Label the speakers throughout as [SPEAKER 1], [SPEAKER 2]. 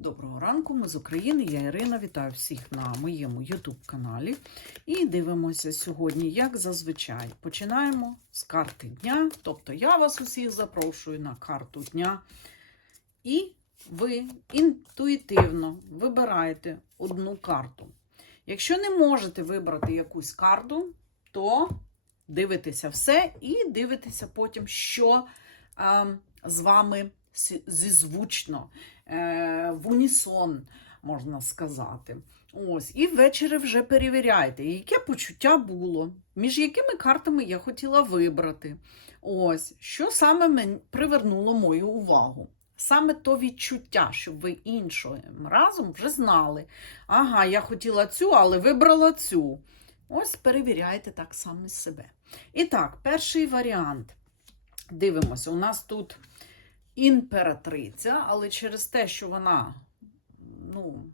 [SPEAKER 1] Доброго ранку, ми з України. Я Ірина. Вітаю всіх на моєму YouTube каналі. І дивимося сьогодні, як зазвичай. Починаємо з карти дня. Тобто я вас усіх запрошую на карту дня. І ви інтуїтивно вибираєте одну карту. Якщо не можете вибрати якусь карту, то дивитеся все і дивитеся потім, що е, з вами зізвучно, в унісон, можна сказати. Ось, і ввечері вже перевіряйте, яке почуття було, між якими картами я хотіла вибрати. Ось, що саме привернуло мою увагу. Саме то відчуття, щоб ви іншим разом вже знали. Ага, я хотіла цю, але вибрала цю. Ось перевіряйте так само себе. І так, перший варіант. Дивимося, у нас тут імператриця, але через те, що вона ну,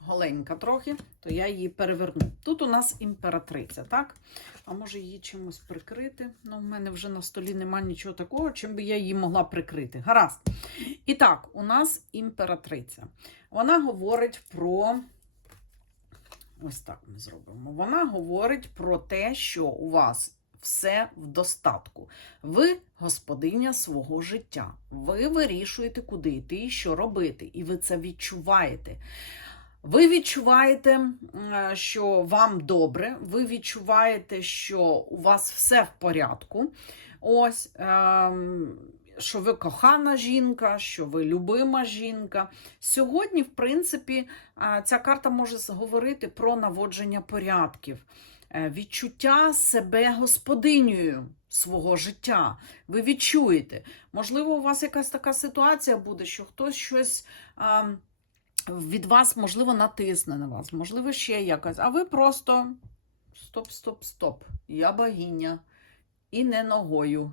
[SPEAKER 1] голенька трохи, то я її переверну. Тут у нас імператриця, так? А може її чимось прикрити? Ну, в мене вже на столі немає нічого такого, чим би я її могла прикрити. Гаразд. І так, у нас імператриця. Вона говорить про. Ось так ми зробимо. Вона говорить про те, що у вас все в достатку. Ви господиня свого життя. Ви вирішуєте, куди йти і що робити. І ви це відчуваєте. Ви відчуваєте, що вам добре, ви відчуваєте, що у вас все в порядку. Ось, ем, що ви кохана жінка, що ви любима жінка. Сьогодні, в принципі, ця карта може говорити про наводження порядків, е, відчуття себе господинею свого життя. Ви відчуєте. Можливо, у вас якась така ситуація буде, що хтось щось. Від вас, можливо, натисне на вас, можливо, ще якось. А ви просто стоп, стоп, стоп. Я богиня. І не ногою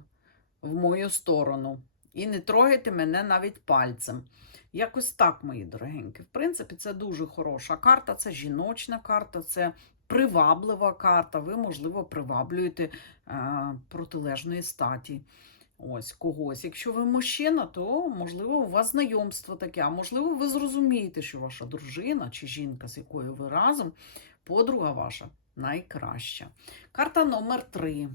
[SPEAKER 1] в мою сторону. І не трогайте мене навіть пальцем. Якось так, мої дорогенькі. В принципі, це дуже хороша карта, це жіночна карта, це приваблива карта. Ви, можливо, приваблюєте е, протилежної статі. Ось когось. Якщо ви мужчина, то можливо у вас знайомство таке, а можливо, ви зрозумієте, що ваша дружина чи жінка, з якою ви разом, подруга ваша найкраща. Карта номер 3.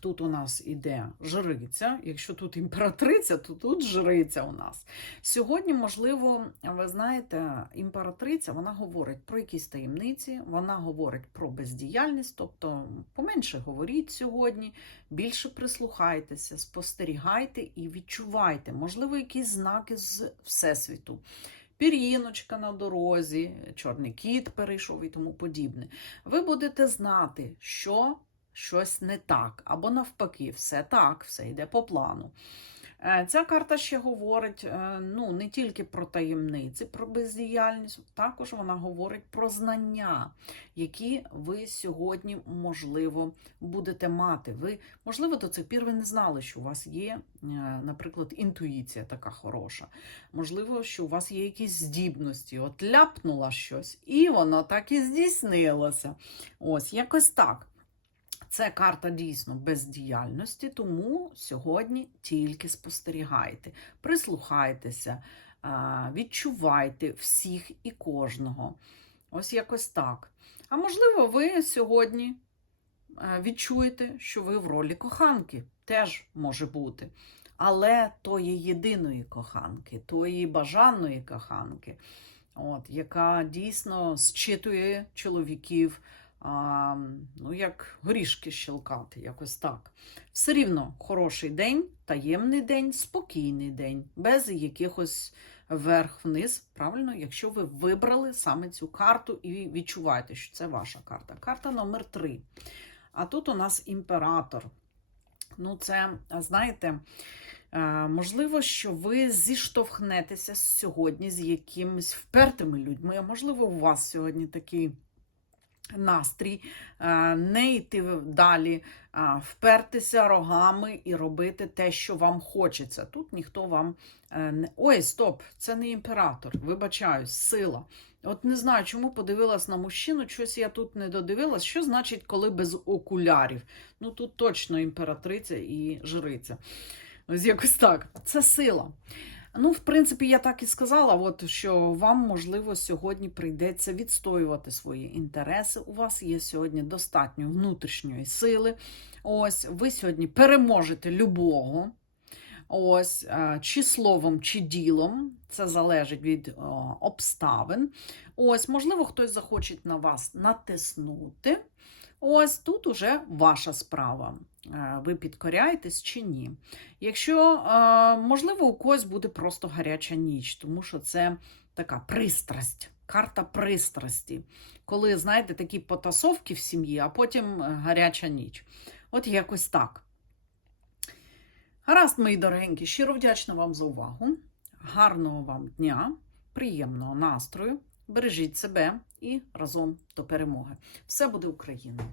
[SPEAKER 1] Тут у нас іде жриця. Якщо тут імператриця, то тут жриця у нас. Сьогодні, можливо, ви знаєте, імператриця вона говорить про якісь таємниці, вона говорить про бездіяльність, тобто поменше говоріть сьогодні, більше прислухайтеся, спостерігайте і відчувайте, можливо, якісь знаки з Всесвіту. Пір'їночка на дорозі, чорний кіт перейшов і тому подібне. Ви будете знати, що щось не так, або навпаки, все так, все йде по плану. Е, Ця карта ще говорить е, ну, не тільки про таємниці, про бездіяльність, також вона говорить про знання, які ви сьогодні, можливо, будете мати. Ви, можливо, до цих пір ви не знали, що у вас є, е, наприклад, інтуїція така хороша. Можливо, що у вас є якісь здібності. От ляпнула щось, і воно так і здійснилося. Ось, якось так. Це карта дійсно бездіяльності, тому сьогодні тільки спостерігайте, прислухайтеся, відчувайте всіх і кожного. Ось якось так. А можливо, ви сьогодні відчуєте, що ви в ролі коханки. Теж може бути. Але тої єдиної коханки, тої бажаної коханки, от, яка дійсно зчитує чоловіків а, ну, як горішки щелкати, якось так. Все рівно хороший день, таємний день, спокійний день, без якихось вверх-вниз. Правильно, якщо ви вибрали саме цю карту і відчуваєте, що це ваша карта. Карта номер 3. А тут у нас імператор. Ну, це, знаєте, е, можливо, що ви зіштовхнетеся сьогодні з якимись впертими людьми. Можливо, у вас сьогодні такий настрій, е, не йти далі, впертися рогами і робити те, що вам хочеться. Тут ніхто вам е, не. Ой, стоп, це не імператор. Вибачаюсь, сила. От не знаю, чому подивилась на мужчину, щось я тут не додивилась. Що значить, коли без окулярів? Ну тут точно імператриця і жриця. Ось якось так. Це сила. Ну, в принципі, я так і сказала, от, що вам, можливо, сьогодні прийдеться відстоювати свої інтереси. У вас є сьогодні достатньо внутрішньої сили. Ось, ви сьогодні переможете любого. Ось, е, чи словом, чи ділом, це залежить від е, обставин. Ось, можливо, хтось захоче на вас натиснути. Ось тут уже ваша справа. Е, Ви підкоряєтесь чи ні. Якщо, можливо, у когось буде просто гаряча ніч, тому що це така пристрасть, карта пристрасті. Коли, знаєте, такі потасовки в сім'ї, а потім гаряча ніч. От якось так. Гаразд, мої дорогенькі, щиро вдячна вам за увагу. Гарного вам дня, приємного настрою. Бережіть себе і разом до перемоги. Все буде Україна!